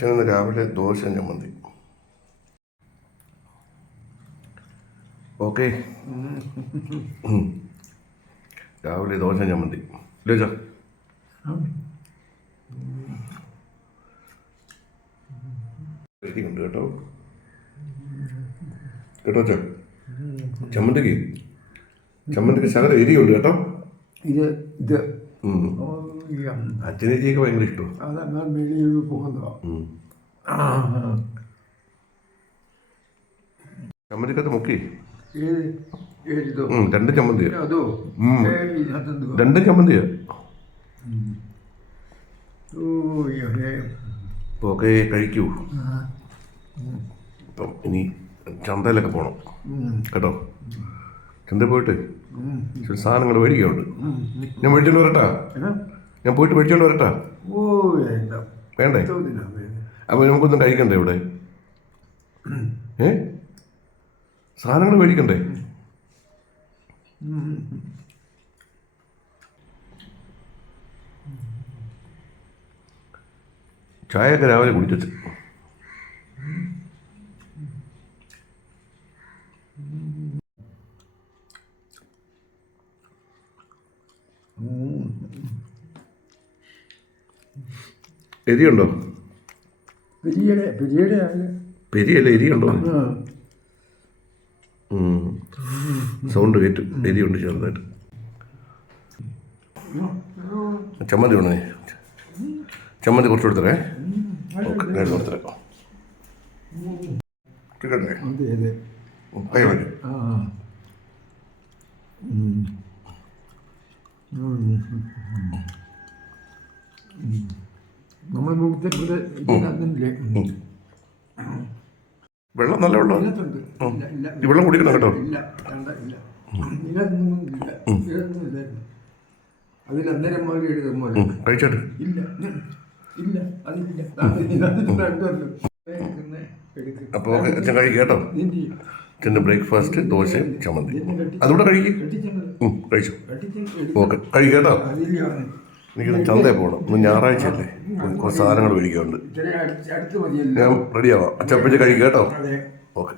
ചെന്ന് രാവിലെ ദോശ ചമ്മന്തി. ഓക്കെ, രാവിലെ ദോശ ചമ്മന്തി ഇല്ല ഉണ്ട് കേട്ടോ കേട്ടോ ചമ്മന്തിക്ക് ശകല എരിയുണ്ട് കേട്ടോ. ഇത് അച്ഛനേച്ചിയൊക്കെ ഭയങ്കര ഇഷ്ടം. ചമ്മന്തിക്കകത്ത് മുക്കി രണ്ട് ചമ്മന്തിയാ, രണ്ട് ചമ്മന്തിയാ. ഓക്കെ, കഴിക്കൂ. ഇപ്പം ഇനി ചന്തയിലൊക്കെ പോകണം കേട്ടോ. ചന്തയിൽ പോയിട്ട് ചില സാധനങ്ങൾ മേടിക്കാറുണ്ട്. ഞാൻ മേടിച്ചോണ്ട് വരട്ടാ? ഞാൻ പോയിട്ട് മേടിച്ചോണ്ട് വരട്ടാ? വേണ്ടേ? അപ്പോൾ നമുക്കൊന്നും കഴിക്കണ്ടേ ഇവിടെ? സാധനങ്ങൾ മേടിക്കണ്ടേ? ചായയൊക്കെ രാവിലെ കുടിച്ചു. എരിയുണ്ടോ? പെരിയല്ല, എരിയുണ്ടോ? സൗണ്ട് കേട്ടു. എരിയുണ്ട് ചെറുതായിട്ട്. ചമ്മന്തി വേണേ? ചമ്മന്തി കുറച്ച് കൊടുത്തരേ. ഓക്കെ, കൊടുത്തരേ. കിട്ടട്ടെ? കൈ വരും. വെള്ളം നല്ല വെള്ളം. ഈ വെള്ളം കുടിക്കണം കേട്ടോ. കഴിച്ചോട്ട്. അപ്പോൾ അച്ഛൻ കഴിക്കുക കേട്ടോ. അച്ഛൻ്റെ ബ്രേക്ക്ഫാസ്റ്റ് ദോശയും ചമ്മന്തി. അതുകൂടെ കഴിക്കും. കഴിച്ചു. ഓക്കെ, കഴിക്കുക കേട്ടോ. എനിക്ക് ചന്തയിൽ പോകണം. ഇന്ന് ഞായറാഴ്ചയല്ലേ, കുറച്ച് സാധനങ്ങൾ മേടിക്കാറുണ്ട്. ഞാൻ റെഡിയാവാം. അച്ഛൻ കഴിക്കുക കേട്ടോ. ഓക്കെ.